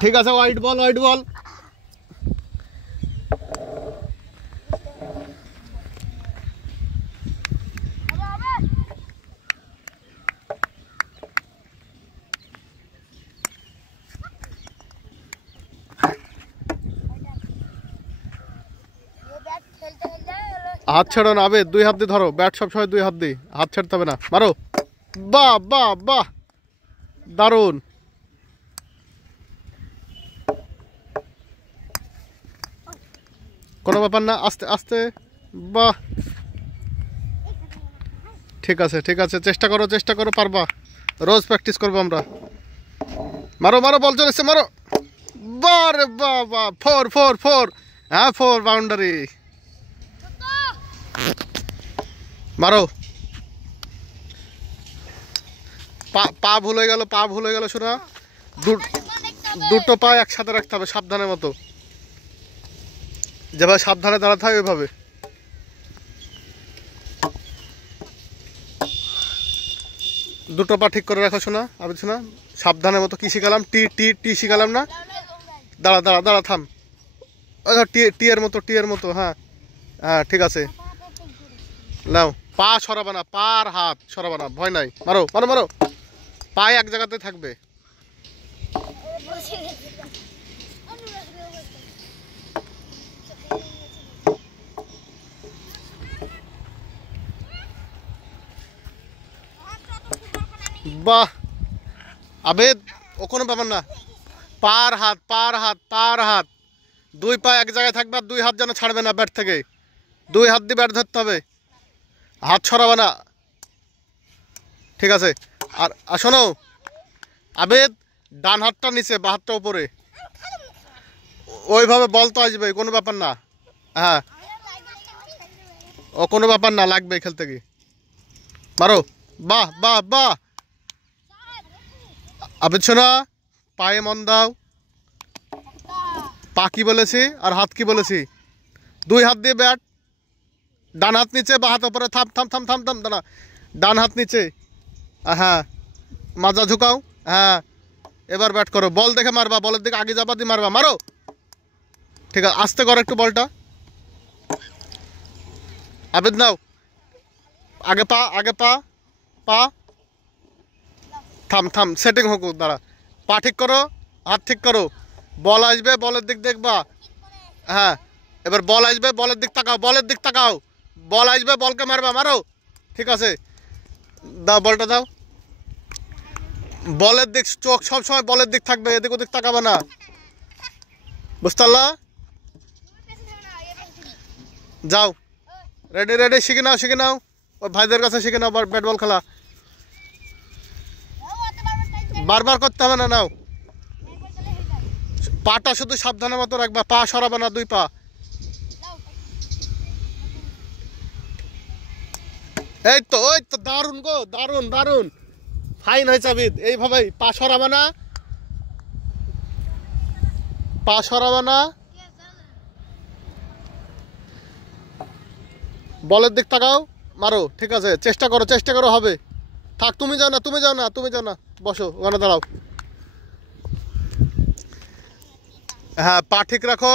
ঠিক আছে, white ball, white ball. হাত ছেড়ো না আবে, 2 হাত দিয়ে ধরো ব্যাট, সবসময় 2 হাত দিয়ে, হাত ছাড়তে হবে না। মারো, বাহ বাহ বাহ, দারুণ। কোনো ব্যাপার না, আস্তে আস্তে, বাহ। ঠিক আছে ঠিক আছে, চেষ্টা করো চেষ্টা করো, পারবা। রোজ প্র্যাকটিস করবো আমরা। মারো মারো, বল চলে এসছে, মারো। বাহ রে বাহ বাহ, 4 4 4, হ্যাঁ 4, বাউন্ডারি। মারো। পা ভুল হয়ে গেল, পা ভুল হয়ে গেল। শোনা, দুটো পা একসাথে রাখতে হবে সাবধানের মতো, যেভাবে সাবধানে দাঁড়াতে হয় ওইভাবে। দুটো পা ঠিক করে রাখো। শোনা, আবে শোনা, সাবধানের মতো। কি শিখালাম? টি টি টি শিখালাম না? দাঁড়া দাঁড়া দাঁড়া, থাম। টি টি এর মতো, টি এর মতো। হ্যাঁ হ্যাঁ, ঠিক আছে। নাও, পা সরাবা না, পা আর হাত সরাবা না, ভয় নাই। মারো মারো মারো, পায়ে এক জায়গাতে থাকবে। বাহ আবেদ, ও কোনো ব্যাপার না। পার হাত, পার হাত, পার হাত, 2 পা এক জায়গায় থাকবে, আর 2 হাত যেন ছাড়বে না ব্যাট থেকে। 2 হাত দিয়ে ব্যাট ধরতে হবে, হাত সরাবে না। ঠিক আছে। আর শোনো আবেদ, ডান হাতটা নিচে, বাঁ হাতটা উপরে, ওইভাবে বল তো আসবে, কোনো ব্যাপার না। হ্যাঁ, ও কোনো ব্যাপার না, লাগবে খেলতে গিয়ে। মারো, বাহ বাহ বাহ। আবেদ শোনা, পায়ে মন দাও। পা কি বলেছি আর হাত কি বলেছি? 2 হাত দিয়ে ব্যাট, ডান হাত নিচে, বা হাত উপরে। থাম থাম থাম থাম থাম, দাঁড়া। ডান হাত নিচে, হ্যাঁ, মাজা ঝুকাও। হ্যাঁ, এবার ব্যাট করো, বল দেখে মারবা, বলের দিকে আগে যাবা দিয়ে মারবা। মারো। ঠিক আছে, আস্তে করো একটু বলটা। আবেদ নাও, আগে পা, আগে পা, পা। থাম থাম, সেটিং হোক, দাঁড়া। পা ঠিক করো, হাত ঠিক করো। বল আসবে, বলের দিক দেখবা। হ্যাঁ, এবার বল আসবে, বলের দিক তাকাও, বলের দিক তাকাও। বল আসবে, বলকে মারবা। মারো। ঠিক আছে, দাও বলটা দাও। বলের দিক, চোখ সবসময় বলের দিক থাকবে, এদিক ওদিক তাকাবে না, বুঝতে পারলা? যাও, রেডি রেডি, শিখে নাও শিখে নাও, ওই ভাইদের কাছে শিখে নাও ব্যাট বল খেলা। বারবার করতে হবে না। নাও, পাটা শুধু সাবধানের মতো রাখবা, পা সরাবে না, 2 পা। এই তো, ওই তো, দারুন গো, দারুন দারুন, ফাইন হয়েছে আবিদ। এইভাবেই পা সরাবে না, পা সরাবে না, বলের দিক তাকাও, মারো। ঠিক আছে, চেষ্টা করো চেষ্টা করো, হবে। থাক, তুমি যাও না, তুমি যাও না, তুমি যাও না, বসো ওখানে, দাঁড়াও। হ্যাঁ, পা ঠিক রাখো,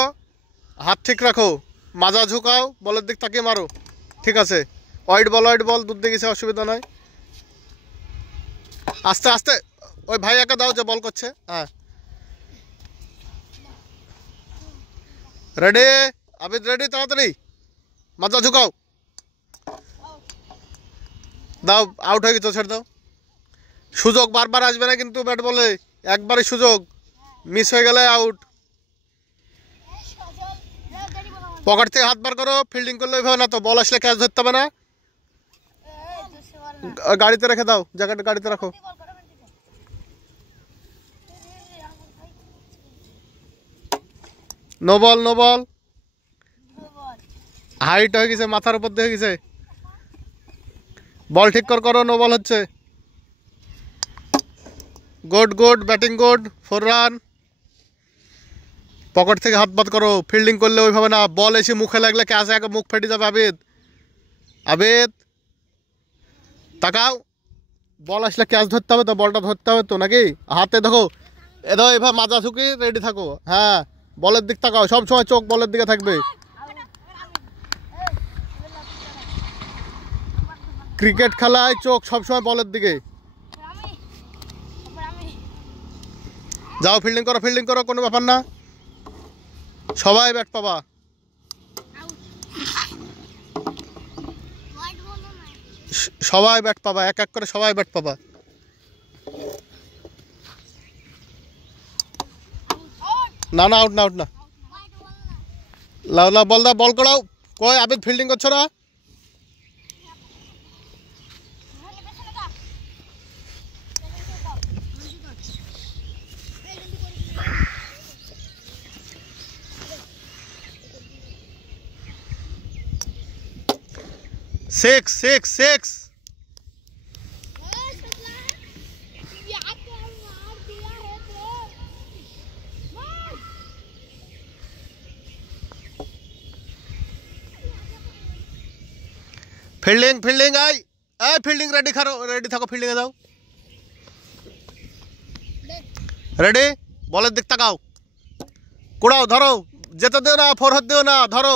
হাত ঠিক রাখো, মাজা ঝুকাও, বলের দিক তাকিয়ে মারো। ঠিক আছে, ওয়াইড বল, ওয়াইড বল, দূর দিকে, অসুবিধা নয়। আস্তে আস্তে, ওই ভাইয়াকে দাও যে বল করছে। হ্যাঁ, রেডি আবিদ, রেডি, তাড়াতাড়ি মাজা ঝুকাও। দাও, আউট হয়ে গেছো, ছেড়ে দাও। সুযোগ বারবার আসবে না কিন্তু ব্যাট বলে, একবারই সুযোগ, মিস হয়ে গেলে আউট। পকেট থেকে হাত বার করো, ফিল্ডিং করলে ওইভাবে না তো, বল আসলে ক্যাচ ধরতে হবে না। গাড়িতে রেখে দাও, জ্যাকেট গাড়িতে রাখো। No ball, no ball, height হয়ে গেছে, মাথার উপর দিয়ে গেছে। বল ঠিক করো, নো বল হচ্ছে। Good good, batting good, 4 run. Pocket থেকে হাত বাদ করো, ফিল্ডিং করলে ওইভাবে না, বল এসে মুখে লাগলে ক্যাচ এক মুখ ফেটে যাবে। আবেদ, আবেদ তাকাও, বল আসলে ক্যাচ ধরতে হবে তো, বলটা ধরতে হবে তো, নাকি? হাতে দেখো, এদাও এভাবে মাজা ঝুঁকি রেডি থাকো। হ্যাঁ, বলের দিক তাকাও, সব সময় চোখ বলের দিকে থাকবে। ক্রিকেট খেলায় চোখ সবসময় বলের দিকে। যাও ফিল্ডিং করো, কোনো ব্যাপার না, সবাই ব্যাট পাবা। সবাই ব্যাট পাবা, এক এক করে সবাই ব্যাট পাবা। না আউট না লাও বল করাও। কই আবিদ ফিল্ডিং করছো না? সিক্স। ফিল্ডিং ফিল্ডিং রেডি থাকো, ফিল্ডিং এ যাও। রেডি, বলের দিক তাকাও, কুড়াও, ধরো, যেতে দিও না, ফোরহাত দিও না, ধরো।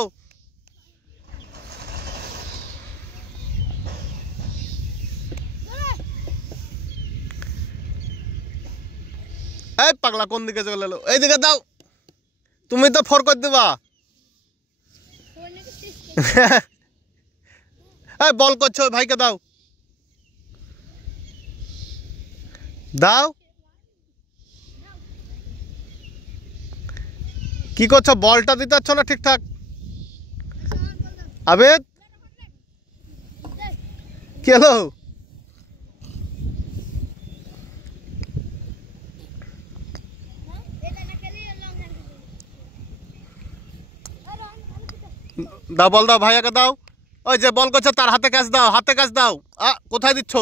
এই পাগলা কোন দিকে চলে এলো? এই দিকে দাও, তুমি তো ফোর করে দিবা। এই বল করছো, ভাইকে দাও। কি করছো? বলটা দিতে পারছো না ঠিকঠাক। আবেদ কি হলো? দাও বল, দাও ভাইয়াকে দাও। ওই যে বল করছে তার হাতে ক্যাচ দাও। কোথায় দিচ্ছ?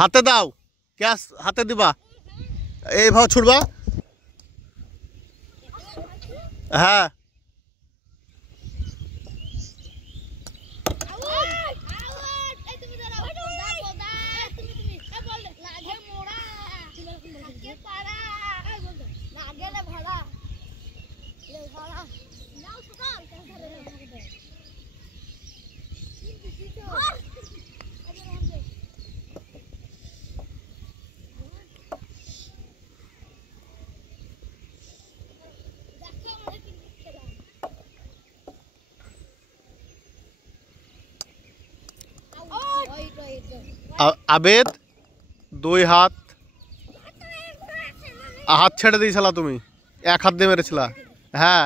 হাতে দাও, ক্যাচ হাতে দিবা, এইভাবে ছুটবা। হ্যাঁ, আবেদ দুই হাত ছেড়ে দিয়েছিলা তুমি, এক হাত দিয়ে মেরেছিলা। হ্যাঁ,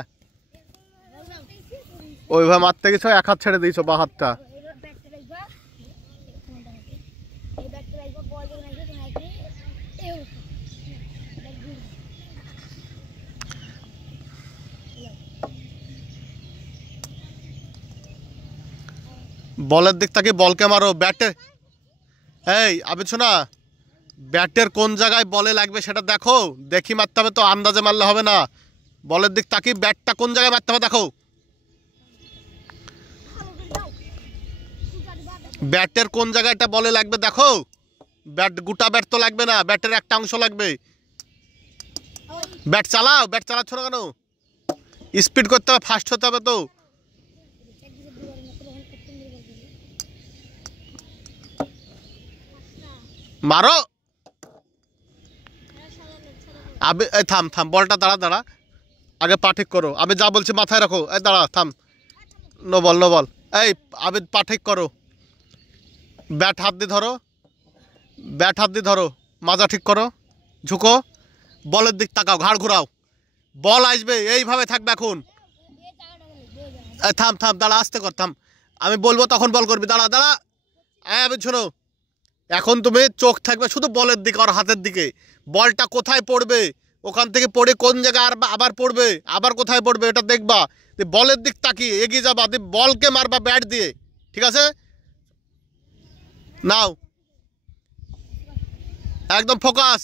ওইভাবে মারতে গেছো, এক হাত ছেড়ে দিয়েছো, বা হাতটা। বলের দিক থেকে বলকে মারো, ব্যাটে। এই আবিদ শোনা, ব্যাটের কোন জায়গায় বলে লাগবে সেটা দেখো, দেখি মারতে হবে, তো আন্দাজে মারলে হবে না। বলের দিক তাকি, ব্যাটটা কোন জায়গায় মারতে হবে দেখো। ব্যাটের কোন জায়গায়টা বলে লাগবে দেখো। গোটা ব্যাট তো লাগবে না, ব্যাটের একটা অংশ লাগবে। ব্যাট চালাচ্ছ না কেন? স্পিড করতে হবে, ফাস্ট হতে হবে তো। মারো। আবে থাম, বলটা দাঁড়া, আগে পা ঠিক করো। আমি যা বলছি মাথায় রাখো। এই দাঁড়া, থাম, নো বল। এই আবিদ পা ঠিক করো, ব্যাট হাত দিয়ে ধরো, মাজা ঠিক করো, ঝুঁকো, বলের দিক তাকাও, ঘাড় ঘুরাও, বল আসবে, এইভাবে থাকবে এখন। থাম, দাঁড়া, আস্তে কর, থাম, আমি বলবো তখন বল করবি। দাঁড়া। আবিদ শোনো, এখন তুমি চোখ থাকবে শুধু বলের দিকে আর হাতের দিকে। বলটা কোথায় পড়বে, ওখান থেকে পড়ে কোন জায়গায় আবার পড়বে, আবার কোথায় পড়বে, এটা দেখবা। বলের দিক তাকিয়ে এগিয়ে যাবা, বলকে মারবা ব্যাট দিয়ে, ঠিক আছে? নাও, একদম ফোকাস।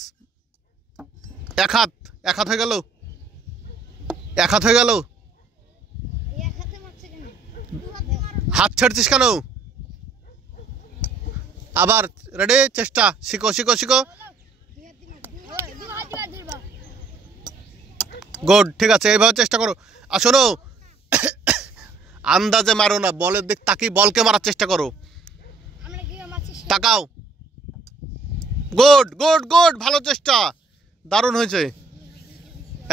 এক হাত হয়ে গেল, হাত ছাড়ছিস কেন? আবার রেডি, চেষ্টা, শিখো। গুড, ঠিক আছে, এইভাবে চেষ্টা করো। আর শোনো, আন্দাজে মারো না, বলের দিক তাকিয়ে বলকে মারার চেষ্টা করো। তাকাও। গুড গুড গুড, ভালো চেষ্টা, দারুণ হয়েছে।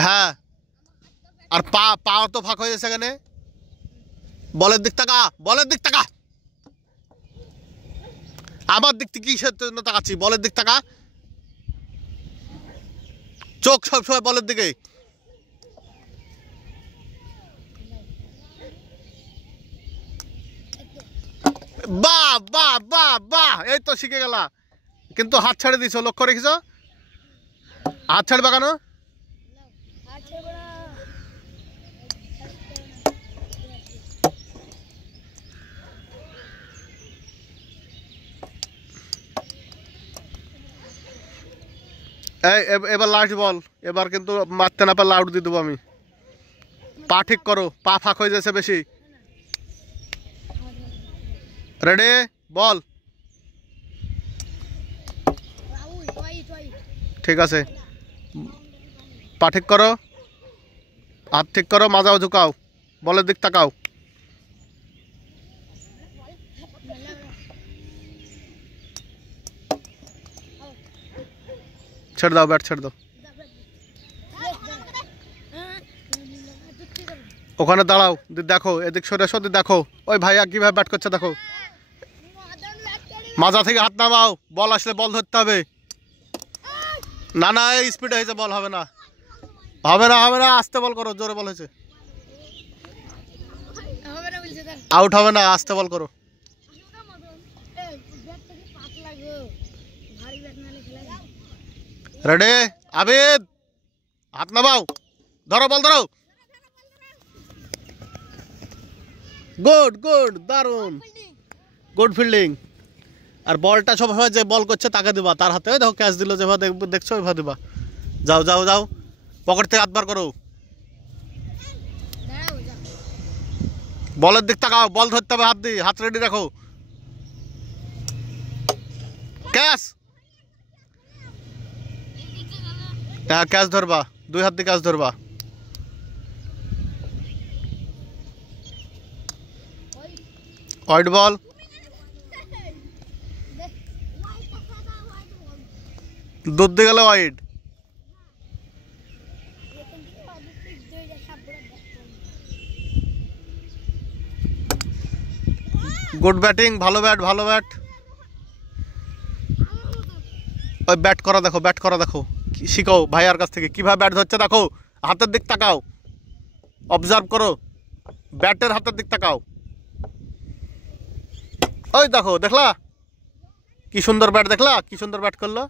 হ্যাঁ, আর পা তো ফাঁক হয়ে গেছে এখানে। বলের দিক তাকা, বলের দিক তাকা। আমার দিক থেকে কিসের জন্য তাকাচ্ছি? বলের দিক তাকা, চোখ সবসময় বলের দিকে। বাহ বাহ বাহ বাহ, এই তো শিখে গেলা। কিন্তু হাত ছাড়ে দিছো, লক্ষ্য রেখেছ? হাত ছাড়বা কেন? এই এবার লাস্ট বল, এবার কিন্তু মারতে না পারলে আউট দিয়ে দেবো আমি। পা ঠিক করো, পা ফাঁক হয়ে যাচ্ছে বেশি। রেডি, বল। ঠিক আছে, পা ঠিক করো, হাত ঠিক করো, মাজাও ঝুকাও, বলের দিক তাকাও। ছেড়ে দাও, ব্যাট ছেড়ে দাও। ওখানে দাঁড়াও, দেখো, এদিক সরে এসো, দেখো ওই ভাইয়া কিভাবে ব্যাট করছে দেখো। মাজা থেকে হাত নামাও, বল আসলে বল ধরতে হবে। না না, এই স্পিডে হয়েছে, বল হবে না, হবে না, হবে না, আস্তে বল করো, জোরে বল হয়েছে, আউট হবে না, আস্তে বল করো। রেডি, আবিদ, হাত নামাও, ধরো, বল ধরো। গুড গুড, দারুণ, গুড ফিল্ডিং। আর বলটা সবসময় যে বল করছে তাকে দিবা, তার হাতে দেখো ক্যাচ দিল, যেভাবে দেখছো ওইভাবে দিবা। যাও যাও যাও, পকেট থেকে হাত বার করো, বলের দিক তাকাও, বল ধরতে হবে, হাত দিয়ে, হাত রেডি রাখো। ক্যাচ, হ্যাঁ ক্যাচ ধরবা, দুই হাত দিয়ে ক্যাচ ধরবা। হোয়াইট বল, দুধ দিয়ে গেলে হোয়াইট। গুড ব্যাটিং, ভালো ব্যাট, ভালো ব্যাট। ওই ব্যাট করা দেখো, ব্যাট করা দেখো, শিখাও ভাইয়ার কাছ থেকে কিভাবে ব্যাট ধরছে দেখো। হাতের দিক তাকাও, অবজার্ভ করো, ব্যাটের হাতের দিক তাকাও। ওই দেখো, দেখলা কি সুন্দর ব্যাট, দেখলা কি সুন্দর ব্যাট করলো।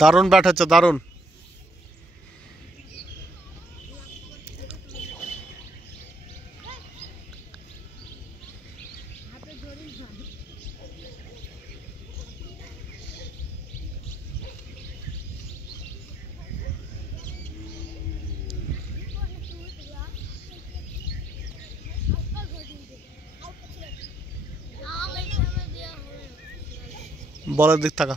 দারুণ ব্যাট হচ্ছে, দারুণ। বলের দিক থাকা।